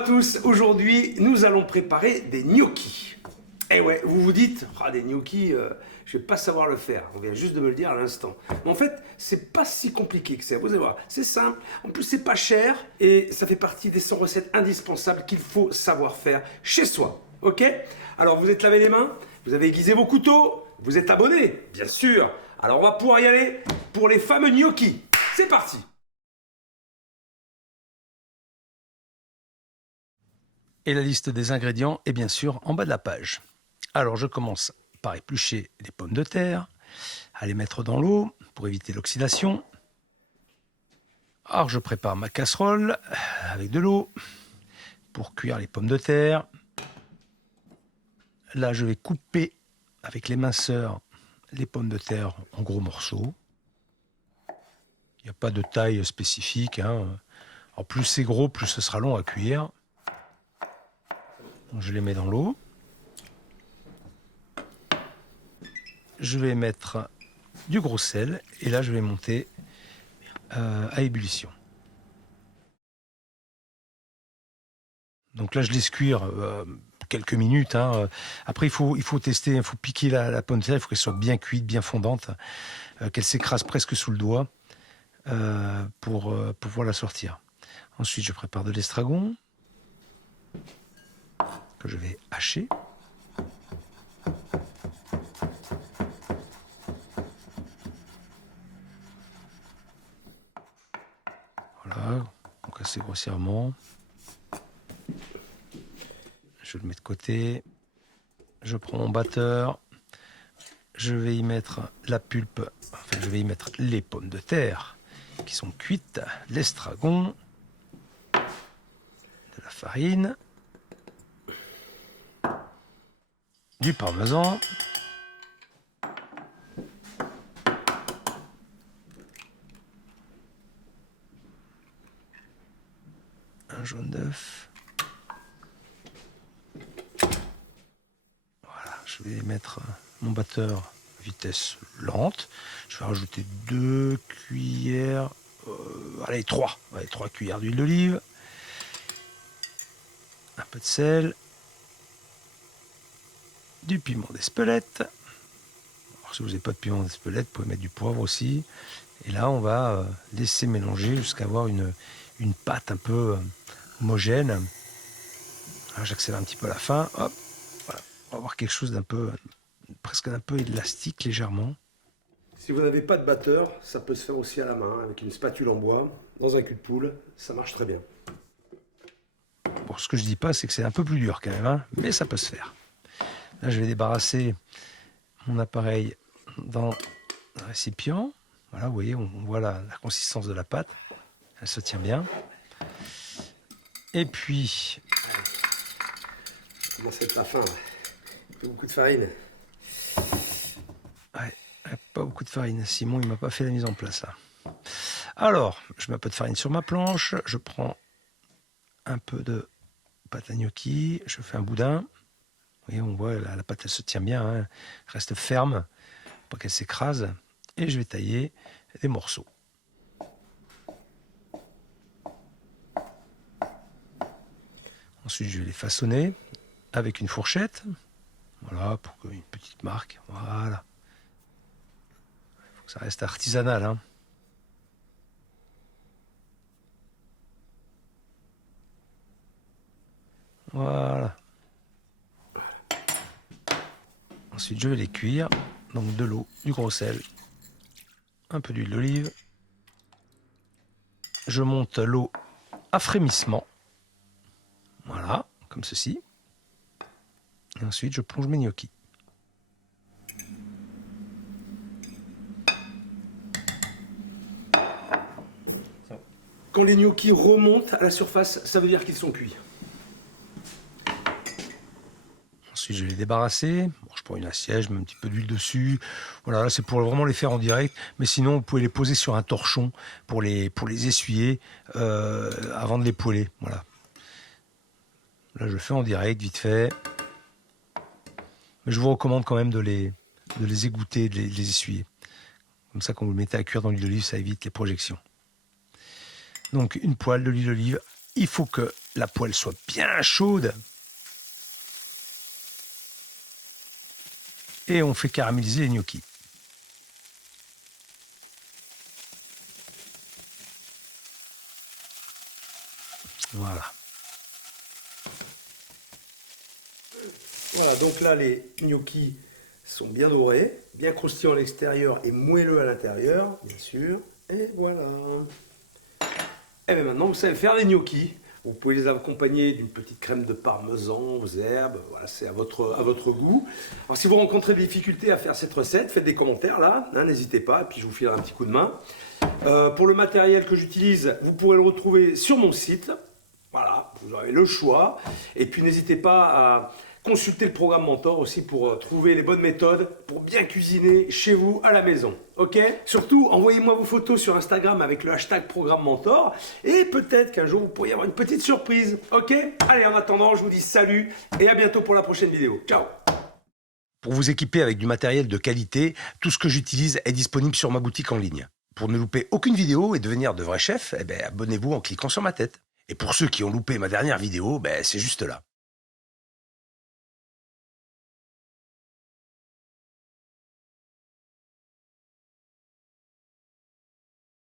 à tous, aujourd'hui nous allons préparer des gnocchis. Et ouais, vous vous dites, des gnocchis, je vais pas savoir le faire, on vient juste de me le dire à l'instant. Mais en fait, c'est pas si compliqué que ça, vous allez voir, c'est simple, en plus c'est pas cher et ça fait partie des 100 recettes indispensables qu'il faut savoir faire chez soi, ok? Alors vous êtes lavé les mains, vous avez aiguisé vos couteaux, vous êtes abonné, bien sûr. Alors on va pouvoir y aller pour les fameux gnocchis, c'est parti! Et la liste des ingrédients est bien sûr en bas de la page. Alors je commence par éplucher les pommes de terre, à les mettre dans l'eau pour éviter l'oxydation. Alors je prépare ma casserole avec de l'eau pour cuire les pommes de terre. Là je vais couper avec les minceurs les pommes de terre en gros morceaux. Il n'y a pas de taille spécifique, hein. Alors plus c'est gros, plus ce sera long à cuire. Donc je les mets dans l'eau. Je vais mettre du gros sel et là je vais monter à ébullition. Donc là je laisse cuire quelques minutes, hein. Après il faut tester, il faut piquer la pomme de terre, il faut qu'elle soit bien cuite, bien fondante, qu'elle s'écrase presque sous le doigt pour pouvoir la sortir. Ensuite je prépare de l'estragon que je vais hacher. Voilà, donc assez grossièrement. Je le mets de côté. Je prends mon batteur. Je vais y mettre la pulpe, enfin je vais y mettre les pommes de terre qui sont cuites, l'estragon, de la farine, du parmesan, un jaune d'œuf. Voilà, je vais mettre mon batteur à vitesse lente. Je vais rajouter 2 cuillères, allez 3 cuillères d'huile d'olive, un peu de sel, du piment d'Espelette. Alors, si vous n'avez pas de piment d'Espelette, vous pouvez mettre du poivre aussi. Et là, on va laisser mélanger jusqu'à avoir une pâte un peu homogène. J'accélère un petit peu à la fin. Hop, voilà. On va avoir quelque chose d'un peu, presque un peu élastique légèrement. Si vous n'avez pas de batteur, ça peut se faire aussi à la main, avec une spatule en bois, dans un cul de poule, ça marche très bien. Bon, ce que je dis pas, c'est que c'est un peu plus dur quand même, hein, mais ça peut se faire. Là, je vais débarrasser mon appareil dans un récipient. Voilà, vous voyez, on voit la consistance de la pâte. Elle se tient bien. Et puis... Comment c'est la fin? Il faut beaucoup de farine. Ouais, pas beaucoup de farine. Simon, il m'a pas fait la mise en place, là. Alors, je mets un peu de farine sur ma planche. Je prends un peu de pâte à gnocchi. Je fais un boudin. Vous voyez, on voit la pâte, elle se tient bien, hein, reste ferme, pas qu'elle s'écrase. Et je vais tailler des morceaux. Ensuite, je vais les façonner avec une fourchette. Voilà, pour une petite marque. Voilà. Il faut que ça reste artisanal, hein. Voilà. Ensuite, je vais les cuire. Donc de l'eau, du gros sel, un peu d'huile d'olive. Je monte l'eau à frémissement. Voilà, comme ceci. Et ensuite, je plonge mes gnocchis. Quand les gnocchis remontent à la surface, ça veut dire qu'ils sont cuits. Ensuite, je vais les débarrasser. Bon, je prends une assiette, je mets un petit peu d'huile dessus. Voilà, là, c'est pour vraiment les faire en direct. Mais sinon, vous pouvez les poser sur un torchon pour les essuyer avant de les poêler. Voilà. Là, je le fais en direct, vite fait. Mais je vous recommande quand même de les égoutter, de les essuyer. Comme ça, quand vous le mettez à cuire dans l'huile d'olive, ça évite les projections. Donc, une poêle de l'huile d'olive. Il faut que la poêle soit bien chaude. Et on fait caraméliser les gnocchis. Voilà. Voilà, donc là les gnocchis sont bien dorés, bien croustillants à l'extérieur et moelleux à l'intérieur, bien sûr. Et voilà. Et bien maintenant vous savez faire des gnocchis. Vous pouvez les accompagner d'une petite crème de parmesan aux herbes, voilà, c'est à votre goût. Alors si vous rencontrez des difficultés à faire cette recette, faites des commentaires là, hein, n'hésitez pas, et puis je vous filerai un petit coup de main. Pour le matériel que j'utilise, vous pourrez le retrouver sur mon site. Voilà, vous aurez le choix. Et puis n'hésitez pas à consulter le programme Mentor aussi pour trouver les bonnes méthodes pour bien cuisiner chez vous à la maison. Ok? Surtout, envoyez-moi vos photos sur Instagram avec le hashtag programme Mentor et peut-être qu'un jour vous pourriez avoir une petite surprise. Ok? Allez, en attendant, je vous dis salut et à bientôt pour la prochaine vidéo. Ciao! Pour vous équiper avec du matériel de qualité, tout ce que j'utilise est disponible sur ma boutique en ligne. Pour ne louper aucune vidéo et devenir de vrais chefs, abonnez-vous en cliquant sur ma tête. Et pour ceux qui ont loupé ma dernière vidéo, c'est juste là.